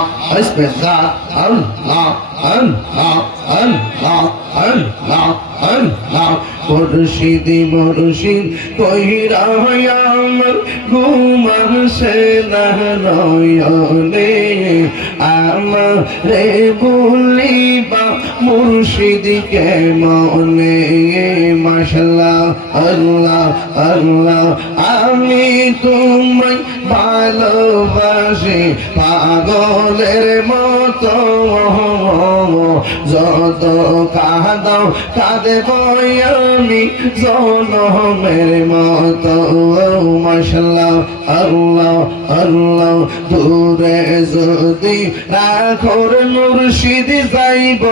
I spent that, um, um, um, um, um, um. Allah. Murshidi মুর্শিদ কহিরা মুর্শিদিকে মনে মাশাল্লাহ আল্লাহ আল্লাহ আমি তোমায় ভালোবাসি পাগলের মতো যত কাঁদাও কাঁদব আমি জনমের মতো মাশাল্লাহ আল্লাহ আল্লাহ দূরে যদি রাখর মুর্শিদ যাইব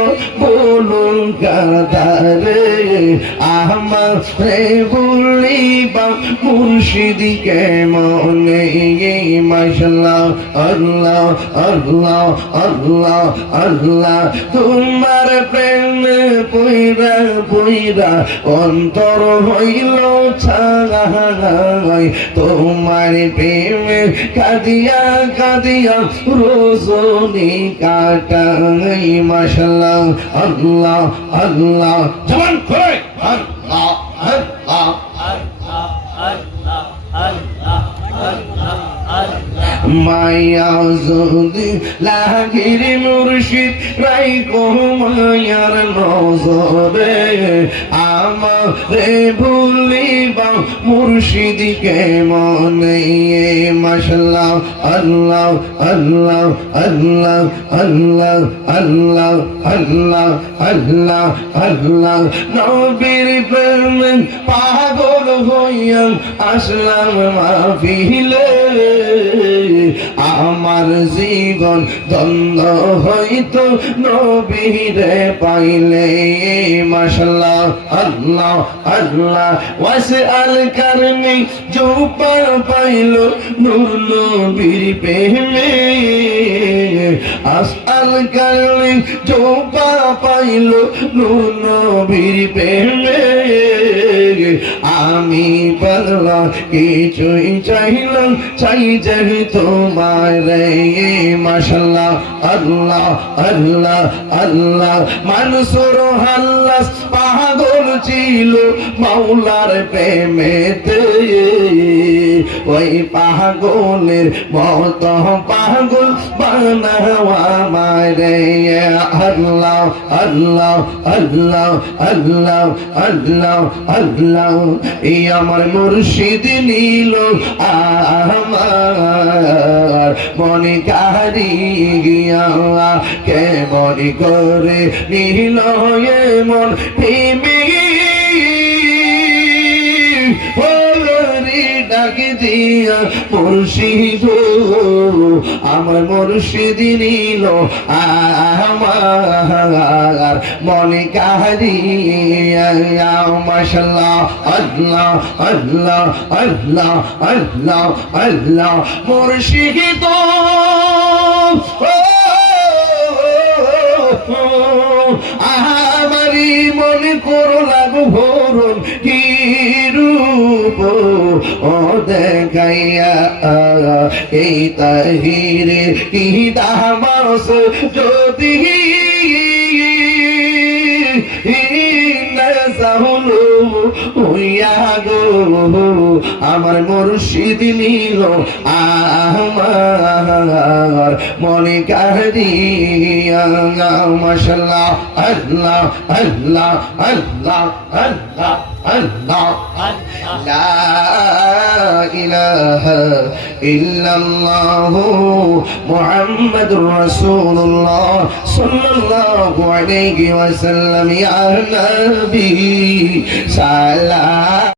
বলুন কাদারে আমার রে বলিবা মুর্শিদিকে মনে মাশাল্লাহ আল্লাহ আল্লাহ আল্লাহ আল্লাহ তোমার প্রেম পুইরা পুইরা অন্তর হইল ছাগাই তোমার প্রেমে কাদিয়া কাদিয়া রোজনি কাটাই মশলা আল্লাহ আল্লাহ। জবান খুলে মায়া যদি লাগির মুর্শিদ রাই মায়ার নজরে আমারে ভুলিবা মুর্শিদকে মনে মাশাল্লাহ, আল্লাহ আল্লাহ আল্লাহ আল্লাহ আল্লাহ আল্লাহ আল্লাহ আল্লাহ। নবীর প্রেম পাগল হইয়া আসলাম মাহফিলে। আমার জীবন দ্বন্দ্ব হইতো, নবীরে পাইলে, মাশাল্লাহ, আল্লাহ আল্লাহ ওয়াসে আল কারমি জোপা পাইল নূর নবীর প্রেমে। আসআল কারমি জোপা পাইল নূর নবীর প্রেমে। আমি পারলাম কিছুই চাইলাম, চাই যাই তোমার মাসাল্লাহ আল্লাহ আল্লাহ আল্লাহ। মানুষের হাল্লাস পাগল ছিল মাওলার প্রেমেতে। ওই পাগলের মত পাগল বানাওয়া মারে আল্লাহ আল্লাহ আল্লাহ আল্লাহ আল্লাহ আল্লাহ। এই আমার মুর্শিদ নীল আমার, মনে কাহারি গিয়া কে মনে করে নীল মন প্রেমী ডাকে দিয়া মুর্শিদ, আমার মুর্শিদ নিল আমার মনে কাহারিয়া মাশাল্লাহ, আল্লাহ আল্লাহ আল্লাহ আল্লাহ আল্লাহ, মুর্শিদ। আমারি মনে করো লাগু ভরণ কি দেখাইয়া এই তাহিরে কি দামাস যদি? আমার মুর্শিদ নীল আমার মনে الله. الله. الله. الله الله. لا إله إلا الله. محمد رسول الله. صلى الله عليه وسلم. يا نبي. سلام.